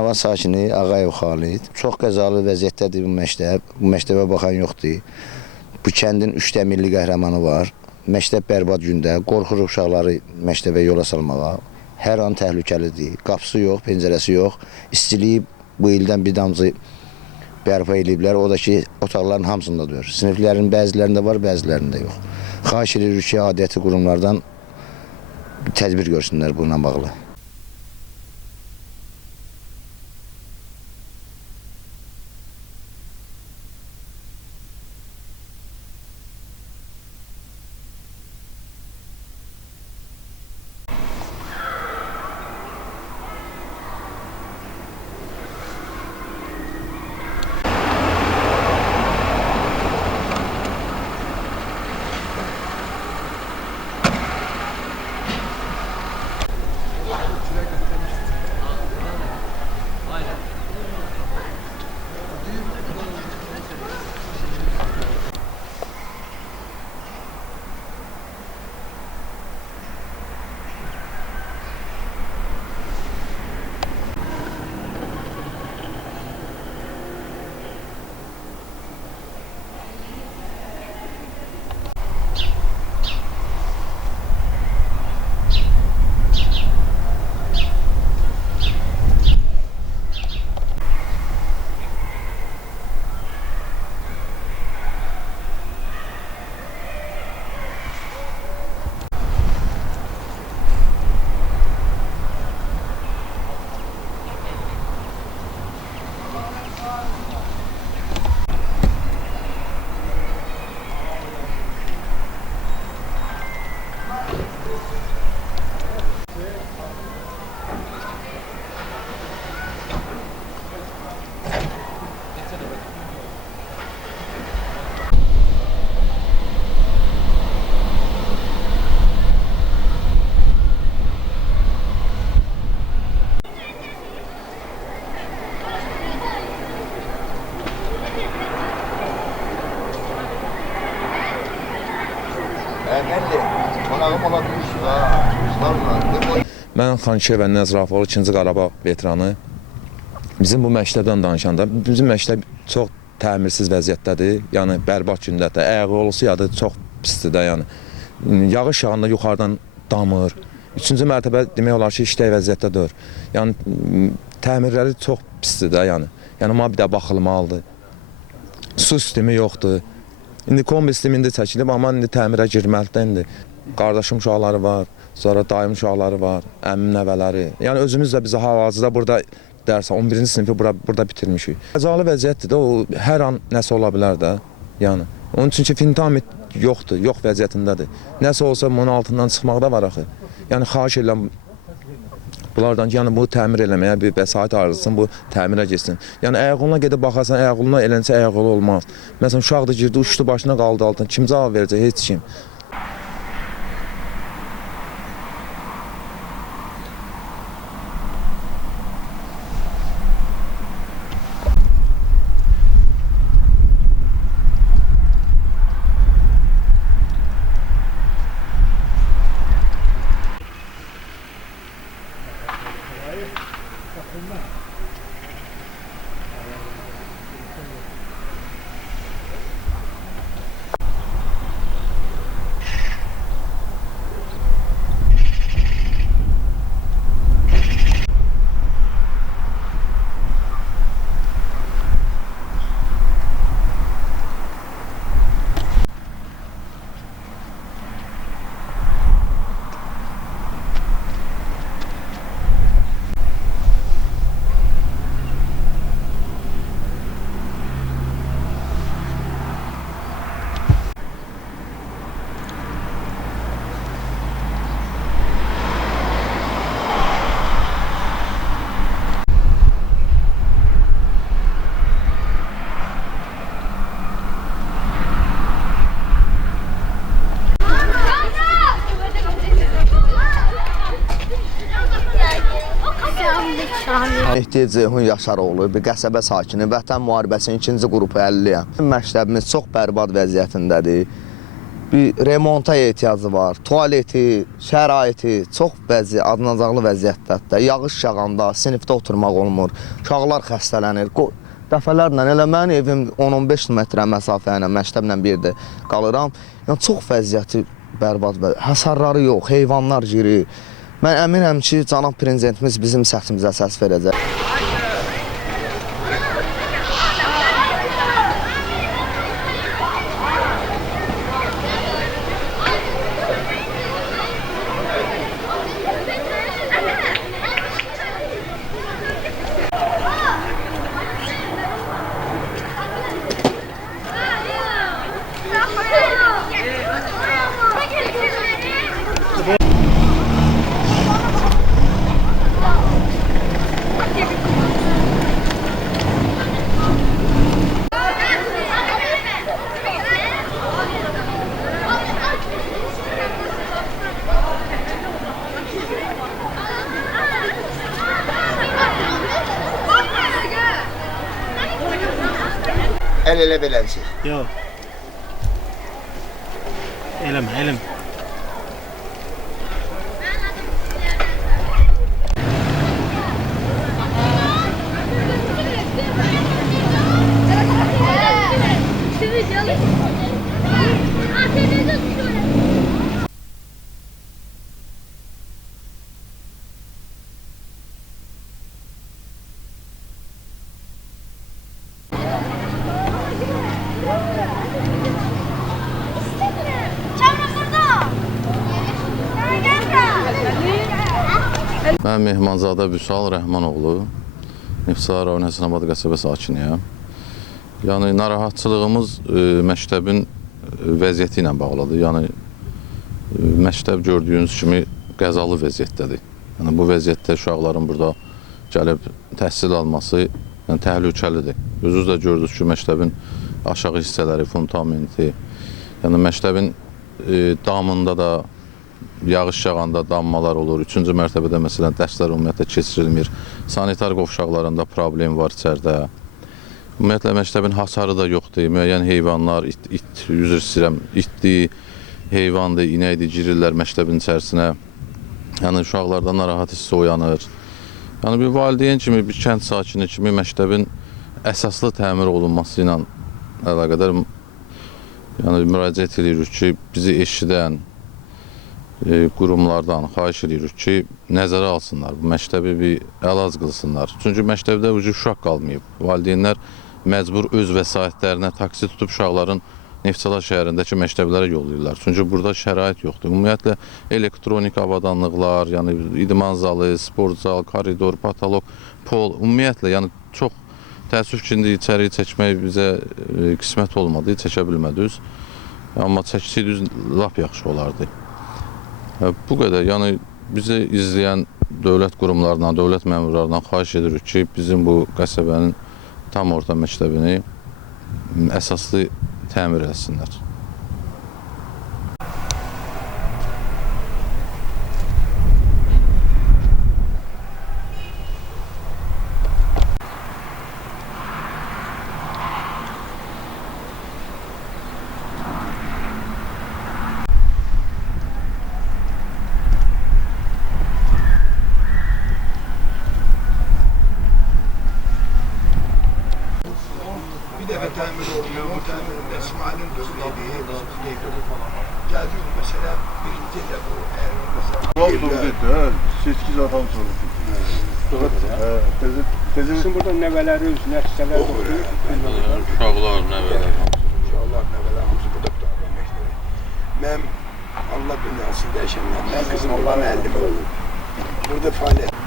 Şirvanova sakini Ağayev Xalid. Çox qəzalı vəziyyətdədir bu məktəb. Bu məktəbə baxan yoxdur. Bu kəndin 3 milli qəhrəmanı var. Məktəb bərbad gündə. Qorxuruq uşaqları məktəbə yola salmağa. Hər an təhlükəlidir. Qapısı yox, pəncərəsi yox. İstiliyi bu ildən bir damcı bərpa ediblər. O da ki, otaqların hamısında duyur. Siniflərin bəzilərində var, bəzilərində yox. Xahiş edirik ki, aidiyyəti qurumlardan tədbir görsünlər bununla bağlı. Mən Xankəyə və Nəzrafoğlu 2-ci Qarabağ veteranı. Bizim bu məktəbdən danışanda, bizim məktəb çox təmirsiz vəziyyətdədir. Yəni bərbad gündədir. Ayağı olusu yadı çox pisdir də, yəni. Yağış yağanda yuxarıdan damır. 3-cü mərtəbə demək olar ki, işlək vəziyyətdədir. Yəni təmirləri çox pisdir də, yəni. Yəni ona bir də baxılmalıdır. Su sistemi yoxdur. İndi kombi sistemi indi çəkilib, amma indi təmirə girməlidir indi. Qardaşım uşaqları var, sonra dayım uşaqları var, əmim nəvələri. Yəni özümüz də bizə hal-hazırda burada dərs 11-ci sinifi burada bitirmişik. Qəzalı vəziyyətdir də, o hər an nəsə ola bilər də. Yəni onun üçün ki, fundament yoxdur, yox vəziyyətindədir. Nəsə olsa bunun altından çıxmaqda var axı. Yəni xahiş edirəm bunlardan ki, yəni bunu təmir eləməyə bir vəsait ayrılsın, bu təmirə getsin. Yəni ayağına gedib baxarsan, ayağına elənsə ayağına olmaz. Məsələn, uşaq da girdi, uçdu başına qaldı altına. Kim cavab verəcək? Heç kim. Mehdi Ceyhun Yaşaroğlu, bir qəsəbə sakini, Vətən müharibəsinin 2-ci qrupu 50-yəm. Məktəbimiz çox bərbad vəziyyətindədir. bir remonta ehtiyacı var. Tualeti, şəraiti çox acınacaqlı vəziyyətdədir. Yağış yağanda sinifdə oturmaq olmur. Uşaqlar xəstələnir. Dəfələrlə elə mənim evim 10-15 metrə məsafə ilə məktəblə birdə qalıram. Yəni çox vəziyyəti bərbad və həsarları yox, heyvanlar girir. Mən əminəm ki, cənab prezidentimiz bizim səsimizə səs verəcək. El-elə belənsiniz. Yox. Eləmə. Mən Mehmanzadə Vüsal Rəhmanoğlu, Neftçala rayon Həsənabad qəsəbə sakiniyəm. Yəni, narahatçılığımız məktəbin vəziyyəti ilə bağlıdır. Yəni, məktəb gördüyünüz kimi qəzalı vəziyyətdədir. Yəni, bu vəziyyətdə uşaqların burada gəlib təhsil alması təhlükəlidir. Özünüz də gördünüz ki, məktəbin aşağı hissələri, fundamenti, yəni məktəbin damında da yağış yağanda dammalar olur. 3-cü mərtəbədə məsələn dərslər ümumiyyətlə keçirilmir. Sanitar qovşaqlarında problem var içəridə. Ümumiyyətlə məktəbin hasarı da yoxdur. Müəyyən heyvanlar, üzr istəyirəm, itdi, heyvandır, inəkdir, girirlər məktəbin içərisinə. Yəni uşaqlarda narahat hissi oyanır. Yəni bir valideyn kimi, bir kənd sakini kimi məktəbin əsaslı təmir olunması ilə əlaqədar müraciət edirik ki, bizi eşidən qurumlardan xahiş edirik ki, nəzərə alsınlar, bu məktəbi bir əlac qılsınlar. Çünki məktəbdə uşaq qalmayıb. Valideynlər məcbur öz vəsaitlərinə taksi tutub uşaqların Neftçala şəhərindəki məktəblərə yollayırlar. Çünki burada şərait yoxdur. Ümumiyyətlə, elektronik avadanlıqlar, yəni idman zalı, sport zal, koridor, patolog, pol, ümumiyyətlə, yəni çox təəssüf ki, indi içəriyi çəkmək bizə qismət olmadı, çəkə bilmədik. Amma çəksəydiniz, lap yaxşı olardı. Bu qədər, yəni bizi izləyən dövlət qurumlarından, dövlət məmurlarından xahiş edirik ki, bizim bu qəsəbənin tam orta məktəbini əsaslı təmir etsinlər. Təmir olmuyor, bu təmirində İsmail'in dövlədiyi gəldik mesela birinci de bu eğer seçki zaten Sizin burada nəvələri, nəticələr oxuyur. Uşaqlar, nəvələr. Uşaqlar, nəvələr hamısı burada tutarlar məktəbi. Mən Allah dünyasında yaşayan, mən qızım Allah müəllim olub. Burada fəaliyyət